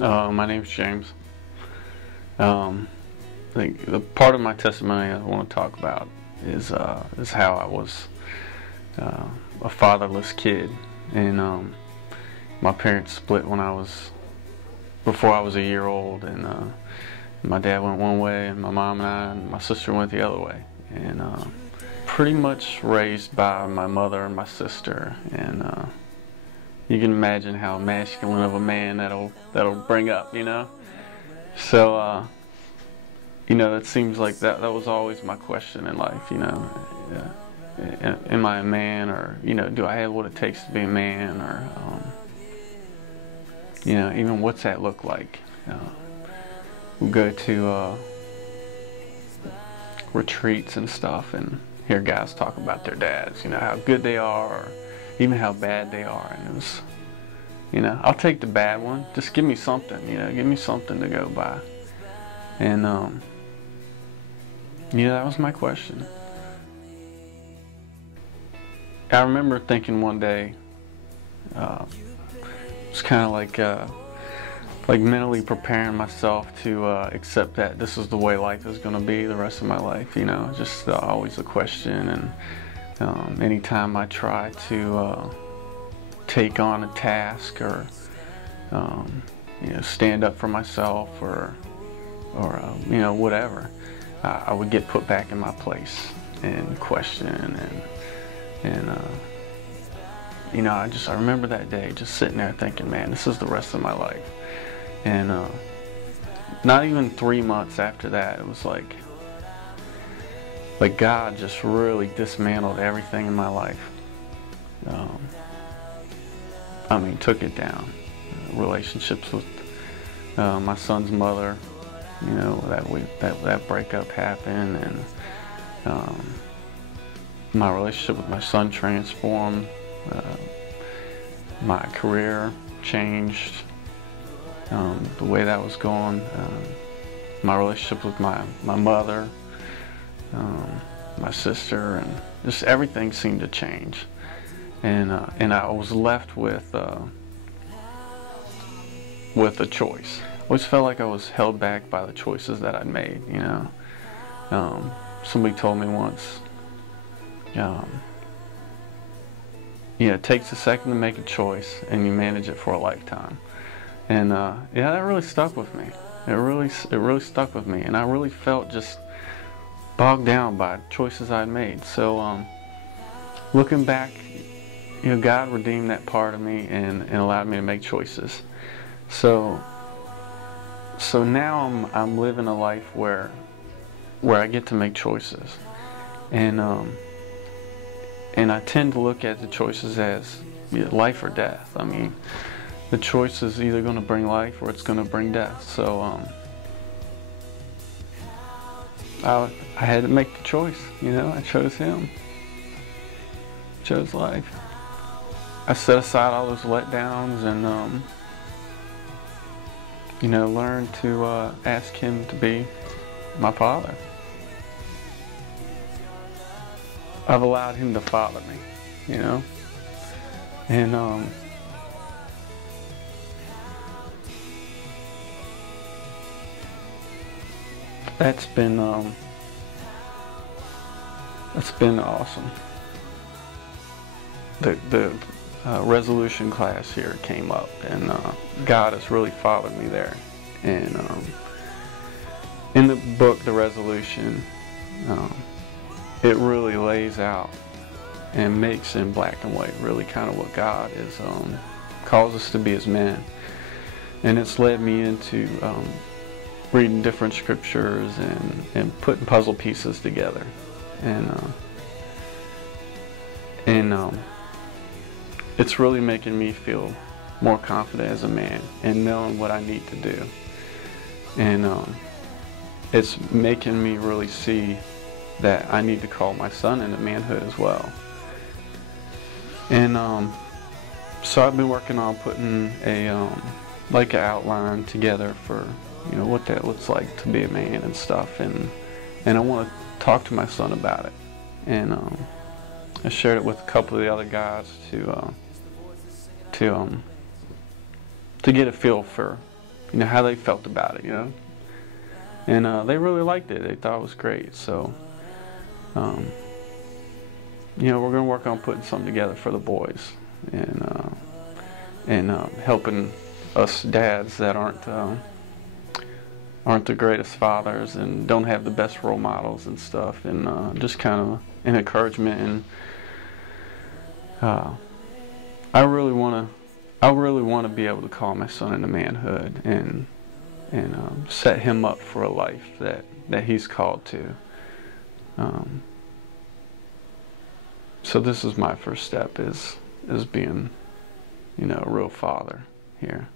My name's James. I think the part of my testimony I want to talk about is how I was a fatherless kid, and my parents split before I was a year old, and my dad went one way, and my mom and I and my sister went the other way, and pretty much raised by my mother and my sister, and you can imagine how masculine of a man that'll bring up, you know. So it seems like that was always my question in life, you know. Am I a man, or do I have what it takes to be a man, or even what's that look like? We go to retreats and stuff and hear guys talk about their dads, how good they are, or even how bad they are, and it was, I'll take the bad one. Just give me something, give me something to go by. And that was my question. I remember thinking one day, it's kind of like mentally preparing myself to accept that this is the way life is going to be the rest of my life. Just always a question. And anytime I try to take on a task, or stand up for myself, or whatever, I would get put back in my place and question, and I remember that day just sitting there thinking, man, this is the rest of my life. And not even 3 months after that, it was like God just really dismantled everything in my life. Took it down. Relationships with my son's mother, that breakup happened, and my relationship with my son transformed. My career changed. The way that was going, my relationship with my mother, my sister, and just everything seemed to change. And I was left with a choice. I always felt like I was held back by the choices that I'd made. Somebody told me once, it takes a second to make a choice, and you manage it for a lifetime. And that really stuck with me. It really stuck with me, and I really felt just bogged down by choices I'd made. So looking back, God redeemed that part of me and allowed me to make choices. So now I'm living a life where I get to make choices, and I tend to look at the choices as life or death. The choice is either going to bring life or it's going to bring death. So I had to make the choice. I chose him. Chose life. I set aside all those letdowns and learned to ask him to be my father. I've allowed him to father me, and that's been awesome. The resolution class here came up, and God has really fathered me there. And in the book, The Resolution, it really lays out and makes in black and white really kind of what God is calls us to be as men. And it's led me into reading different scriptures and putting puzzle pieces together, and it's really making me feel more confident as a man and knowing what I need to do, and it's making me really see that I need to call my son into manhood as well. And so I've been working on putting a like an outline together for what that looks like to be a man and stuff, and I want to talk to my son about it, and I shared it with a couple of the other guys to get a feel for how they felt about it, and they really liked it. They thought it was great. So, we're gonna work on putting something together for the boys, and helping us dads that aren't the greatest fathers and don't have the best role models and stuff, and just kind of an encouragement. And I really want to be able to call my son into manhood and set him up for a life that he's called to. So this is my first step, is being, a real father here.